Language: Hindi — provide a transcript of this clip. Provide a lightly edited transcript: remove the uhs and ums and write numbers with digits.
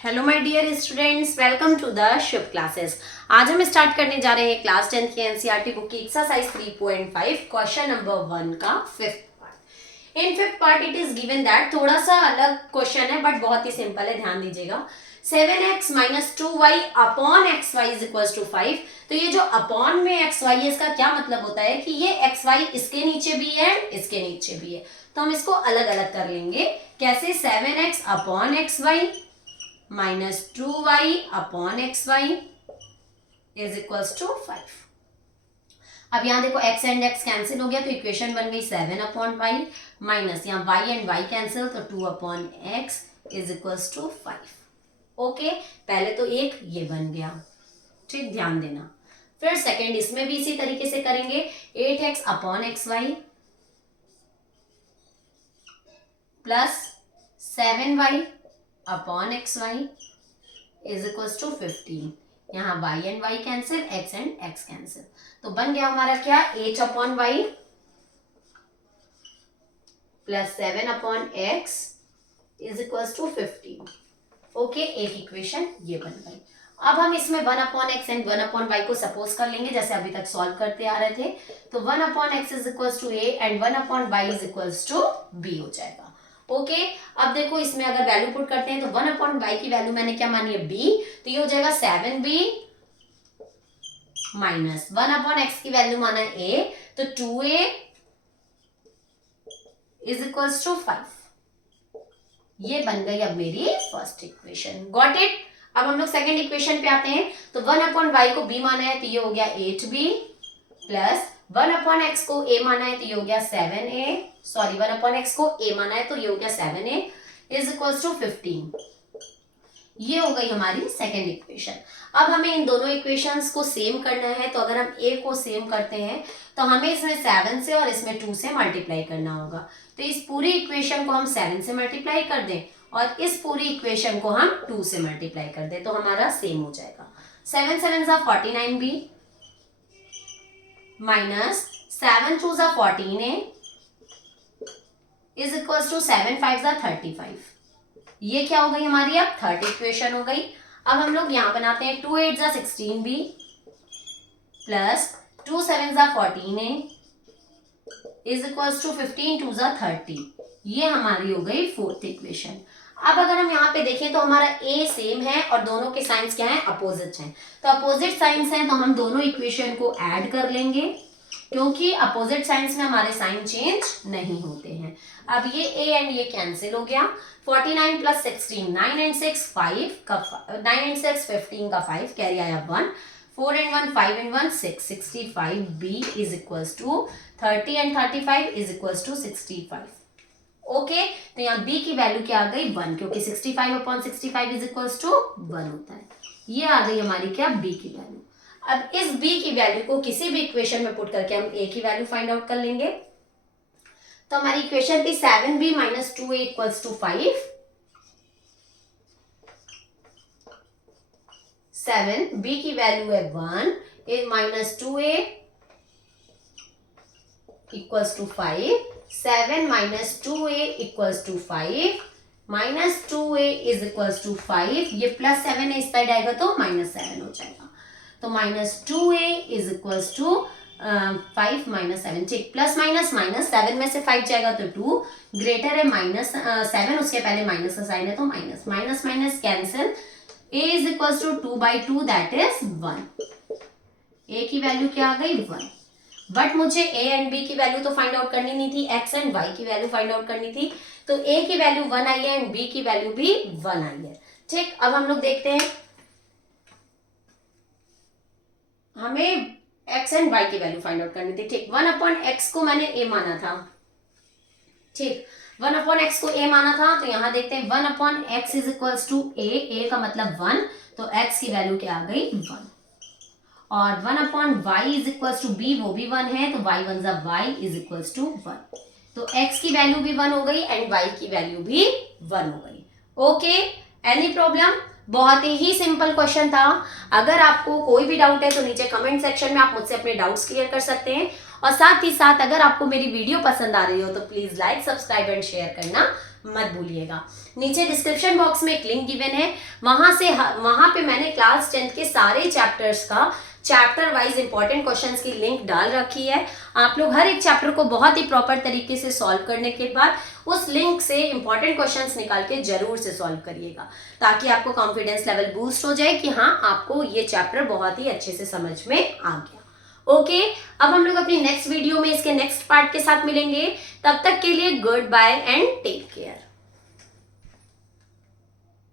Hello my dear students, welcome to the Shiv classes. आज हम स्टार्ट करने जा रहे हैं क्लास 10 की एनसीईआरटी बुक की एक्सरसाइज 3.5 क्वेश्चन नंबर 1 का fifth part. In fifth part it is given that, थोड़ा सा अलग क्वेश्चन है बट बहुत ही सिंपल है, ध्यान दीजिएगा। 7x - 2y upon xy is equal to 5। तो ये जो अपॉन में xy है, इसका क्या मतलब होता है कि ये xy इसके नीचे भी है, इसके नीचे भी है, तो हम इसको अलग अलग कर लेंगे। कैसे? 7x upon xy minus 2y upon xy is equals to 5। अब यहां देखो x एंड x कैंसिल हो गया तो इक्वेशन बन गई 7 अपॉन वाई, माइनस यहाँ y एंड y कैंसिल तो 2 upon x is equals to 5। Okay, पहले तो एक ये बन गया, ठीक, ध्यान देना। फिर सेकंड इसमें भी इसी तरीके से करेंगे। 8x upon xy plus 7y upon xy is equals to 15। यहाँ y and y cancel, x and x cancel, तो बन गया हमारा क्या, h upon y plus 7 upon x is equals to 15। Okay, एक इक्वेशन ये बन गई। अब हम इसमें 1 upon x and 1 upon y को सपोज कर लेंगे, जैसे अभी तक सॉल्व करते आ रहे थे। तो 1 upon x is equals to a and 1 upon y is equals to b हो जाएगा। ओके, अब देखो इसमें अगर वैल्यू पुट करते हैं तो 1 अपॉन वाई की वैल्यू मैंने क्या मानी है, b, तो ये हो जाएगा 7b माइनस 1 अपॉन एक्स की वैल्यू माना है a, तो 2a इज इक्वल्स टू 5। ये बन गई अब मेरी फर्स्ट इक्वेशन। Got it? अब हम लोग सेकेंड इक्वेशन पे आते हैं। तो 1 अपॉन वाई को b माना है तो ये हो गया 8b प्लस 1 अपॉन एक्स को a माना है तो ये हो गया 7a, सॉरी 1 अपॉन एक्स को a माना है तो ये हो गया 7a इज इक्वल्स टू 15। ये हो गई हमारी सेकेंड इक्वेशन। अब हमें इन दोनों इक्वेशंस को सेम करना है, तो अगर हम a को सेम करते हैं तो हमें इसमें 7 से और इसमें 2 से मल्टीप्लाई करना होगा। तो इस पूरी इक्वेशन को हम 7 से मल्टीप्लाई कर दें और इस पूरी इक्वेशन को हम 2 से मल्टीप्लाई कर दें, तो हमारा सेम हो जाएगा। 7 7 जा 49b माइनस 7 2 जा 14a इज इक्वल्स टू 7 5 जा 35। ये क्या हो गई हमारी अब थर्ड इक्वेशन हो गई। अब हम लोग यहां बनाते हैं 2 8 जा 16b प्लस 2 7 जा 14a इज इक्वल्स टू 15 2 जा 30। ये हमारी हो गई फोर्थ इक्वेशन। अब अगर हम यहाँ पे देखें तो हमारा a सेम है और दोनों के साइंस क्या है, अपोजिट हैं। तो अपोजिट साइंस हैं तो हम दोनों इक्वेशन को ऐड कर लेंगे, क्योंकि अपोजिट साइंस में हमारे साइन चेंज नहीं होते हैं। अब ये a एंड ये कैंसिल हो गया। 49 प्लस 16 9 एंड 6 5 का 9 एंड 6 15 का 5 कैरी आया 1, 4 and 1 5 and 1 6 65b is equals to 30 and 35 is equals to 65। Okay, तो यहाँ b की वैल्यू क्या आ गई 1, क्योंकि 65 अपॉन 65 इज इक्वल्स टू 1 होता है। ये आ गई हमारी क्या, b की वैल्यू। अब इस b की वैल्यू को किसी भी इक्वेशन में पुट करके हम a की वैल्यू फाइंड आउट कर लेंगे। तो हमारी इक्वेशन थी 7b minus 2a equals to 5। 7b की वैल्यू है 1, a minus 2a equals to 5। 7 minus 2a equals to 5 minus 2a is equals to 5। ये प्लस 7 इस साइड आएगा तो माइनस 7 हो जाएगा, तो minus 2a is equals to 5 minus 7, ठीक, प्लस माइनस माइनस 7 में से 5 जाएगा तो 2, ग्रेटर है माइनस 7, उसके पहले माइनस का साइन है तो minus minus minus cancel, a is equals to 2/2 that is 1। a की वैल्यू क्या आ गई 1, बट मुझे a एंड b की वैल्यू तो फाइंड आउट करनी नहीं थी, x एंड y की वैल्यू फाइंड आउट करनी थी। तो a की वैल्यू 1 आई है एंड b की वैल्यू भी 1 आई है, ठीक। अब हम लोग देखते हैं, हमें x एंड y की वैल्यू फाइंड आउट करनी थी, ठीक। 1 अपॉन एक्स को मैंने a माना था, ठीक, 1 अपॉन एक्स को a माना था। तो यहां देखते हैं 1 upon x is equals to a का मतलब 1, तो x की वैल्यू क्या आ गई 1, और 1 upon y is equals to b, वो भी 1 है, तो y 1 जा y इज इक्वल्स टू 1, तो x की वैल्यू भी 1 हो गई एंड y की वैल्यू भी 1 हो गई। Okay, any problem? बहुत ही सिंपल क्वेश्चन था। अगर आपको कोई भी डाउट है तो नीचे कमेंट सेक्शन में आप मुझसे अपने डाउट्स क्लियर कर सकते हैं, और साथ ही साथ अगर आपको मेरी वीडियो पसंद आ रही हो तो please like, subscribe and share करना मत भूलिएगा। नीचे डिस्क्रिप्शन बॉक्स में एक लिंक गिवन है, वहां पे मैंने क्लास 10th के सारे चैप्टर्स का चैप्टर वाइज इंपॉर्टेंट क्वेश्चंस की लिंक डाल रखी है। आप लोग हर एक चैप्टर को बहुत ही प्रॉपर तरीके से सॉल्व करने के बाद उस लिंक से इंपॉर्टेंट क्वेश्चंस निकाल के जरूर से सॉल्व करिएगा, ताकि आपको कॉन्फिडेंस लेवल बूस्ट हो जाए कि हाँ आपको ये चैप्टर बहुत ही अच्छे से समझ में आ गया। ओके, अब हम लोग अपनी नेक्स्ट वीडियो में इसके नेक्स्ट पार्ट के साथ मिलेंगे। तब तक के लिए good bye and take care.